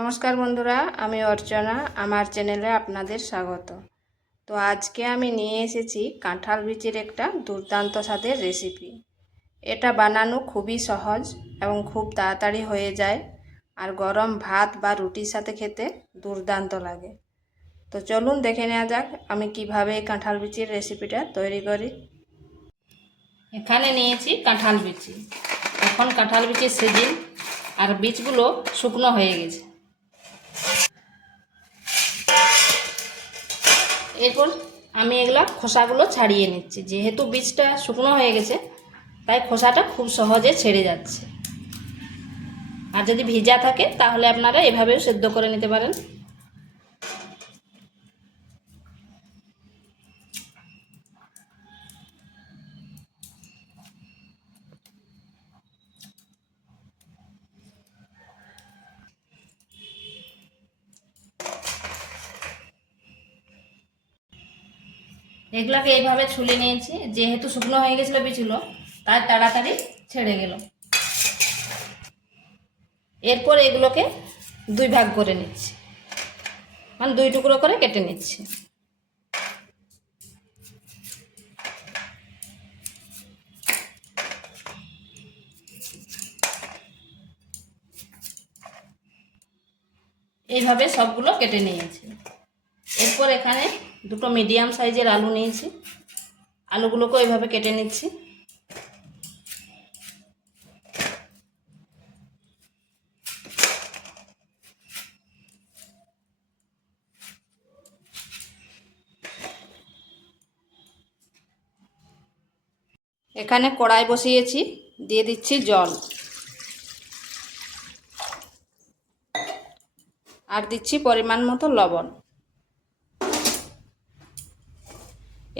নমস্কার বন্ধুরা, আমি অর্চনা। আমার চ্যানেলে আপনাদের স্বাগত। তো আজকে আমি নিয়ে এসেছি কাঁঠাল বিচির একটা দুর্দান্ত স্বাদের রেসিপি। এটা বানানো খুবই সহজ এবং খুব তাড়াতাড়ি হয়ে যায়, আর গরম ভাত বা রুটির সাথে খেতে দুর্দান্ত লাগে। তো চলুন দেখে নেওয়া যাক আমি কিভাবে এই কাঁঠাল বিচির রেসিপিটা তৈরি করি। এখানে নিয়েছি কাঁঠাল বিচি। এখন কাঁঠাল বিচির সিজন, আর বীজগুলো শুকনো হয়ে গেছে। এরপর আমি এগুলা খোসাগুলো ছাড়িয়ে নিচ্ছি। যেহেতু বীজটা শুকনো হয়ে গেছে, তাই খোসাটা খুব সহজে ছেড়ে যাচ্ছে। আর যদি ভিজা থাকে তাহলে আপনারা এভাবেও সেদ্ধ করে নিতে পারেন। এগুলাকে এইভাবে ছুলে নিয়েছি। যেহেতু শুকনো হয়ে গেছিলো বীজগুলো, তাই তাড়াতাড়ি ছেড়ে গেল। এরপর এগুলোকে দুই ভাগ করে নিচ্ছি, মানে দুই টুকরো করে কেটে নিচ্ছি। এইভাবে সবগুলো কেটে নিয়েছি। এরপর এখানে দুটো মিডিয়াম সাইজের আলু নিয়েছি। আলুগুলোকে এইভাবে কেটে নিচ্ছি। এখানে কড়াই বসিয়েছি, দিয়ে দিচ্ছি জল, আর দিচ্ছি পরিমাণ মতো লবণ।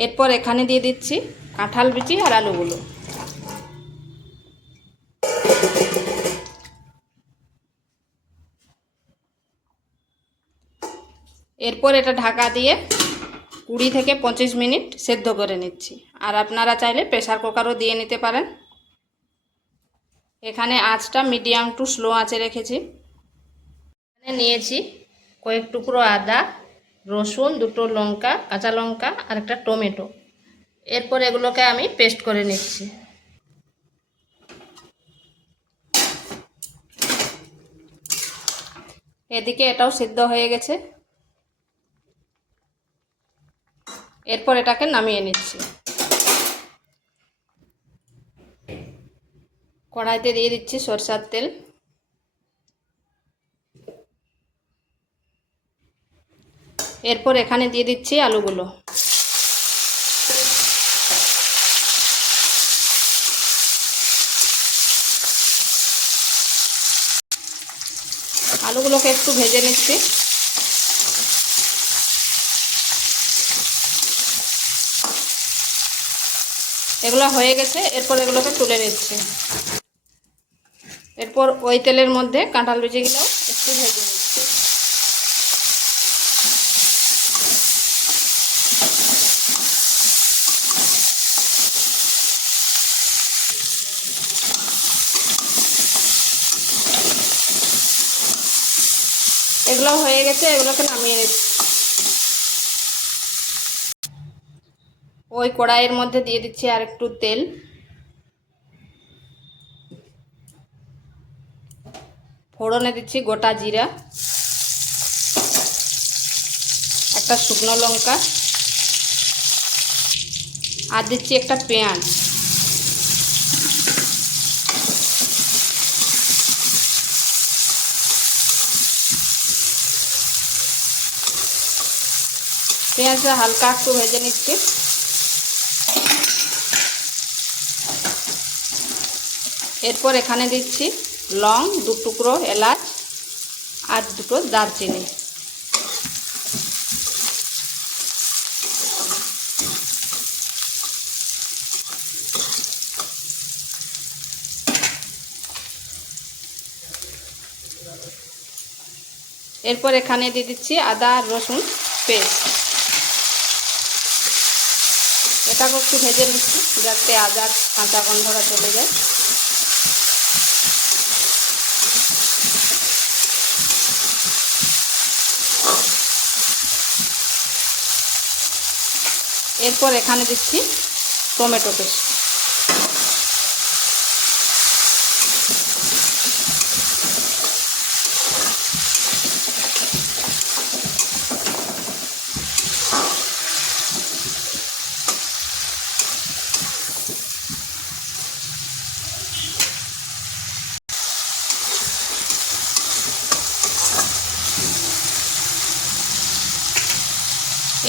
এরপর এখানে দিয়ে দিচ্ছি কাঁঠাল বিচি আর আলুগুলো। এরপর এটা ঢাকা দিয়ে 20 থেকে 25 মিনিট সেদ্ধ করে নিচ্ছি। আর আপনারা চাইলে প্রেসার কুকারও দিয়ে নিতে পারেন। এখানে আঁচটা মিডিয়াম টু স্লো আঁচে রেখেছি। এখানে নিয়েছি কয়েক টুকরো আদা, রসুন, দুটো লঙ্কা, কাঁচা লঙ্কা আর একটা টমেটো। এরপর এগুলোকে আমি পেস্ট করে নিচ্ছি। এদিকে এটাও সিদ্ধ হয়ে গেছে। এরপর এটাকে নামিয়ে নিচ্ছি। কড়াইতে দিয়ে দিচ্ছি সরষের তেল। এরপর এখানে দিয়ে দিচ্ছি আলুগুলো। আলুগুলোকে একটু ভেজে নিচ্ছি। এগুলো হয়ে গেছে। এরপর এগুলোকে তুলে নিচ্ছি। এরপর ওই তেলের মধ্যে কাঁঠাল বিচিগুলো একটু ভেজে নিচ্ছি। এগুলো হয়ে গেছে, এগুলোকে নামিয়ে নিচ্ছি। ওই কড়াইয়ের মধ্যে দিয়ে দিচ্ছি আর একটু তেল। ফোড়নে দিচ্ছি গোটা জিরা, একটা শুকনো লঙ্কা, আর দিচ্ছি একটা পেঁয়াজ। পেঁয়াজটা হালকা একটু ভেজে নিচ্ছি। এরপর এখানে দিচ্ছি লং, দু টুকরো এলাচ আর দুটো দারচিনি। এরপর এখানে দিয়ে দিচ্ছি আদা আর রসুন পেস্ট। এটাকে একটু ভেজে নিচ্ছি যাতে আদার কাঁচা গন্ধটা চলে যায়। এরপর এখানে দিচ্ছি টমেটো পেস্ট।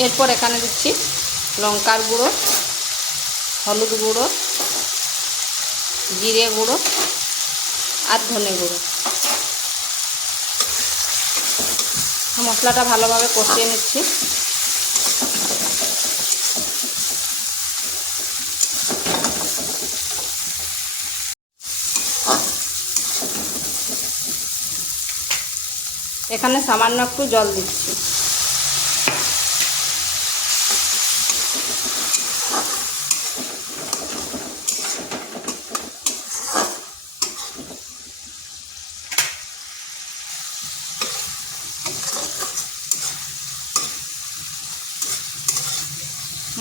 এরপর এখানে দিচ্ছি লঙ্কার গুঁড়ো, হলুদ গুঁড়ো, জিরে গুঁড়ো আর ধনে গুঁড়ো। মশলাটা ভালোভাবে কষিয়ে নিচ্ছি। এখানে সামান্য একটু জল দিচ্ছি।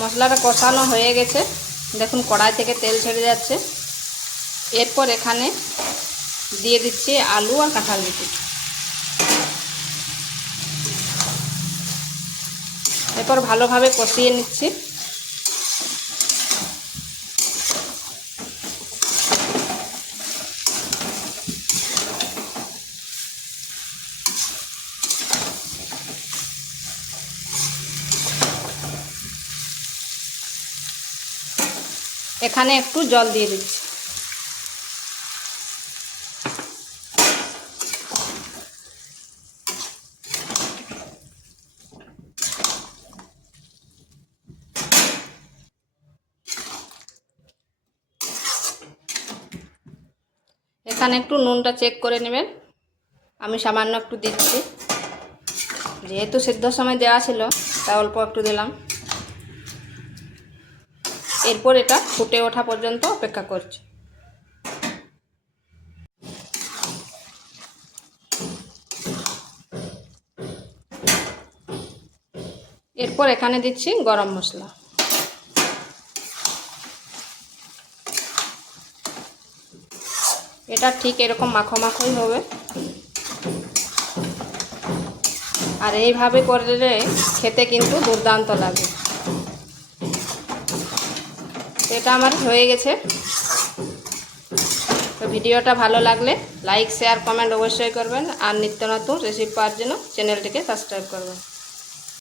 মশলাটা কষানো হয়ে গেছে, দেখুন কড়াই থেকে তেল ছেড়ে যাচ্ছে। এরপর এখানে দিয়ে দিচ্ছি আলু আর কাঁঠাল বিচি। এরপর ভালোভাবে কষিয়ে নিচ্ছি। এখানে একটু জল দিয়ে দিচ্ছি। এখানে একটু নুনটা চেক করে নেবেন, আমি সামান্য একটু দিচ্ছি, যেহেতু সেদ্ধর সময় দেওয়া ছিল তাই অল্প একটু দিলাম। এরপর এটা ফুটে ওঠা পর্যন্ত অপেক্ষা করছি। এরপর এখানে দিচ্ছি গরম মশলা। এটা ঠিক এরকম মাখো মাখোই হবে, আর এইভাবে করলে খেতে কিন্তু দুর্দান্ত লাগে। এটা আমার হয়ে গেছে। তো ভিডিওটা ভালো লাগলে লাইক, শেয়ার, কমেন্ট অবশ্যই করবেন, আর নিত্য নতুন রেসিপি পাওয়ার জন্য চ্যানেলটিকে সাবস্ক্রাইব করবেন।